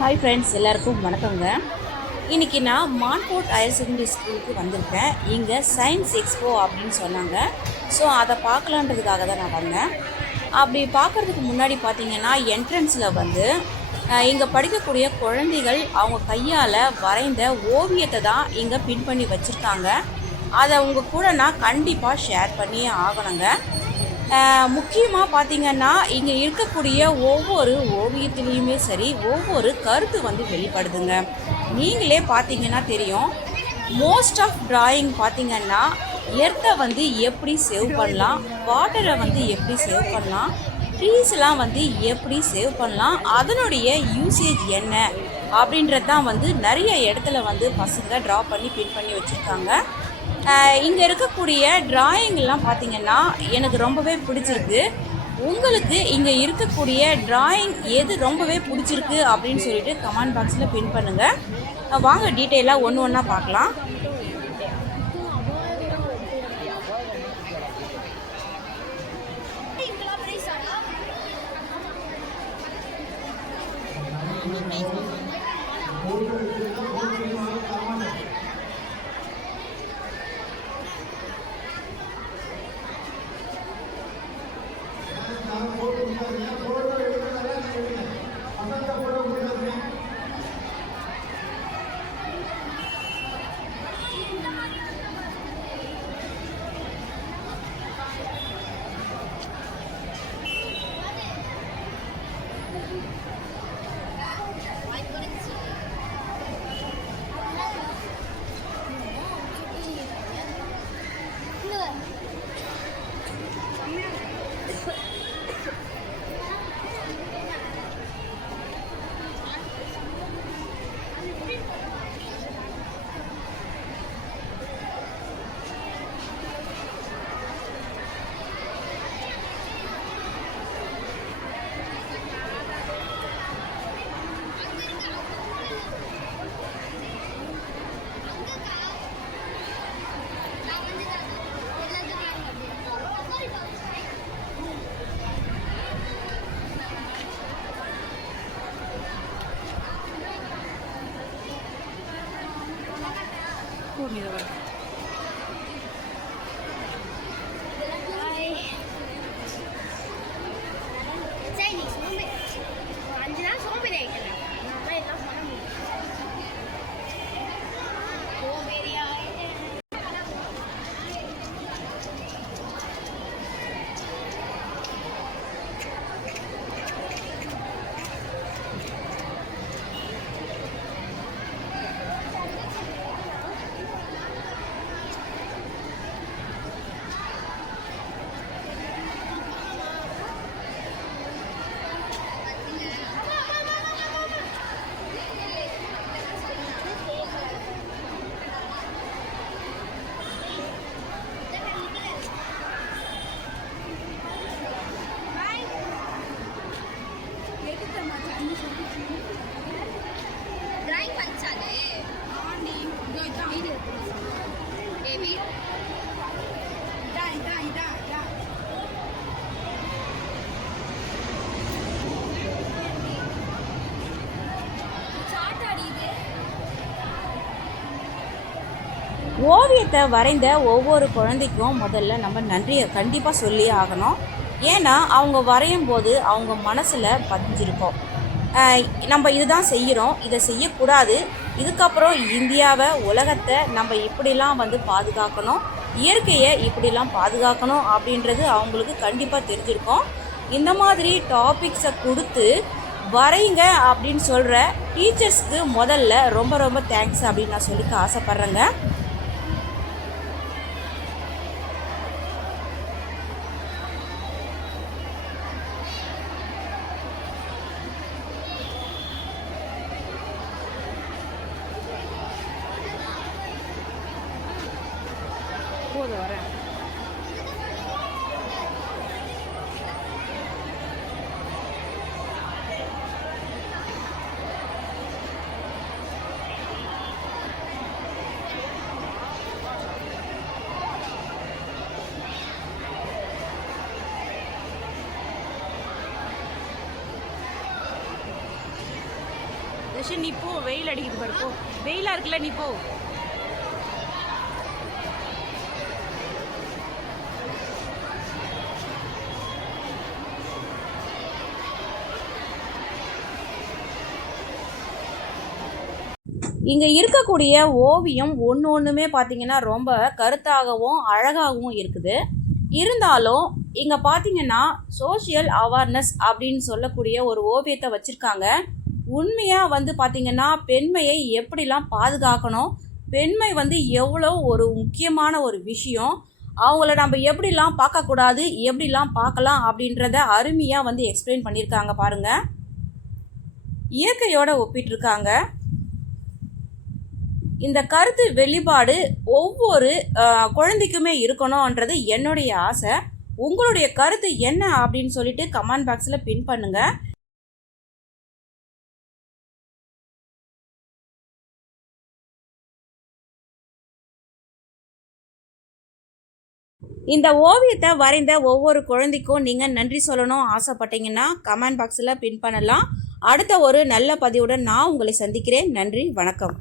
Hi friends எல்லாருக்கும் வணக்கங்க. இன்றைக்கி நான் மான்போர்ட் ஹையர் செகண்டரி ஸ்கூலுக்கு வந்திருக்கேன். இங்கே சயின்ஸ் எக்ஸ்போ அப்படின்னு சொன்னாங்க. ஸோ அதை பார்க்கலான்றதுக்காக தான் நான் வந்தேன். அப்படி பார்க்குறதுக்கு முன்னாடி பார்த்தீங்கன்னா என்ட்ரன்ஸில் வந்து இங்கே படிக்கக்கூடிய குழந்தைகள் அவங்க கையால் வரைந்த ஓவியத்தை தான் இங்கே பின் பண்ணி வச்சுருக்காங்க. அதை உங்கள் கூட நான் கண்டிப்பாக ஷேர் பண்ணியே ஆகணுங்க. முக்கியமாக பார்த்தீங்கன்னா இங்கே இருக்கக்கூடிய ஒவ்வொரு ஓவியத்துலேயுமே சரி ஒவ்வொரு கருத்து வந்து வெளிப்படுதுங்க. நீங்களே பார்த்தீங்கன்னா தெரியும் மோஸ்ட் ஆஃப் டிராயிங் பார்த்தீங்கன்னா எர்த்தை வந்து எப்படி சேவ் பண்ணலாம் வாட்டரை வந்து எப்படி சேவ் பண்ணலாம் ட்ரீஸ்லாம் வந்து எப்படி சேவ் பண்ணலாம் அதனுடைய யூசேஜ் என்ன அப்படின்றது தான் வந்து நிறைய இடத்துல வந்து பசங்க ட்ரா பண்ணி பின் பண்ணி வச்சுருக்காங்க. இங்கே இருக்கக்கூடிய டிராயிங்லாம் பார்த்தீங்கன்னா எனக்கு ரொம்பவே பிடிச்சிருக்கு. உங்களுக்கு இங்கே இருக்கக்கூடிய டிராயிங் எது ரொம்பவே பிடிச்சிருக்கு அப்படின்னு சொல்லிட்டு கமெண்ட் பாக்ஸில் பின் பண்ணுங்கள் வாங்க டீட்டெயிலாக ஒன்று ஒன்றா பார்க்கலாம். Good. சரி ஓவியத்தை வரைந்த ஒவ்வொரு குழந்தைக்கும் முதல்ல நம்ம நன்றியை கண்டிப்பாக சொல்லி ஆகணும். ஏன்னா அவங்க வரையும் போது அவங்க மனசில் பதிஞ்சிருக்கும். நம்ம இதுதான் செய்கிறோம் இதை செய்யக்கூடாது. இதுக்கப்புறம் இந்தியாவை உலகத்தை நம்ம இப்படிலாம் வந்து பாதுகாக்கணும். இயற்கையை இப்படிலாம் பாதுகாக்கணும் அப்படின்றது அவங்களுக்கு கண்டிப்பாக தெரிஞ்சிருக்கும். இந்த மாதிரி டாபிக்ஸை கொடுத்து வரைங்க அப்படின்னு சொல்கிற டீச்சர்ஸ்க்கு முதல்ல ரொம்ப ரொம்ப தேங்க்ஸ் அப்படின்னு நான் சொல்லிக்க ஆசைப்பட்றேங்க. போது வரேன். நீ போ. வெயில் அடிக்குது பாரு போ. வெயிலாக இருக்குல்ல நீ போ. இங்கே இருக்கக்கூடிய ஓவியம் ஒன்று ஒன்றுமே பார்த்திங்கன்னா ரொம்ப கருத்தாகவும் அழகாகவும் இருக்குது. இருந்தாலும் இங்கே பார்த்தீங்கன்னா சோஷியல் அவேர்னஸ் அப்படின்னு சொல்லக்கூடிய ஒரு ஓவியத்தை வச்சுருக்காங்க. உண்மையாக வந்து பார்த்திங்கன்னா பெண்மையை எப்படிலாம் பாதுகாக்கணும்? பெண்மை வந்து எவ்வளோ ஒரு முக்கியமான ஒரு விஷயம்? அவங்கள நம்ம எப்படிலாம் பார்க்கக்கூடாது? எப்படிலாம் பார்க்கலாம்? அப்படின்றத அருமையாக வந்து எக்ஸ்பிளைன் பண்ணியிருக்காங்க பாருங்கள் இயற்கையோட ஒப்பிட்டிருக்காங்க. இந்த கருத்து வெளிப்பாடு ஒவ்வொரு குழந்தைக்குமே இருக்கணும்ன்றது என்னுடைய ஆசை. உங்களுடைய கருத்து என்ன அப்படின்னு சொல்லிட்டு கமெண்ட் பாக்ஸில் பின் பண்ணுங்க. இந்த ஓவியத்தை வரைந்த ஒவ்வொரு குழந்தைக்கும் நீங்கள் நன்றி சொல்லணும் ஆசைப்பட்டீங்கன்னா கமெண்ட் பாக்ஸில் பின் பண்ணலாம். அடுத்த ஒரு நல்ல பதிவுடன் நான் உங்களை சந்திக்கிறேன். நன்றி வணக்கம்.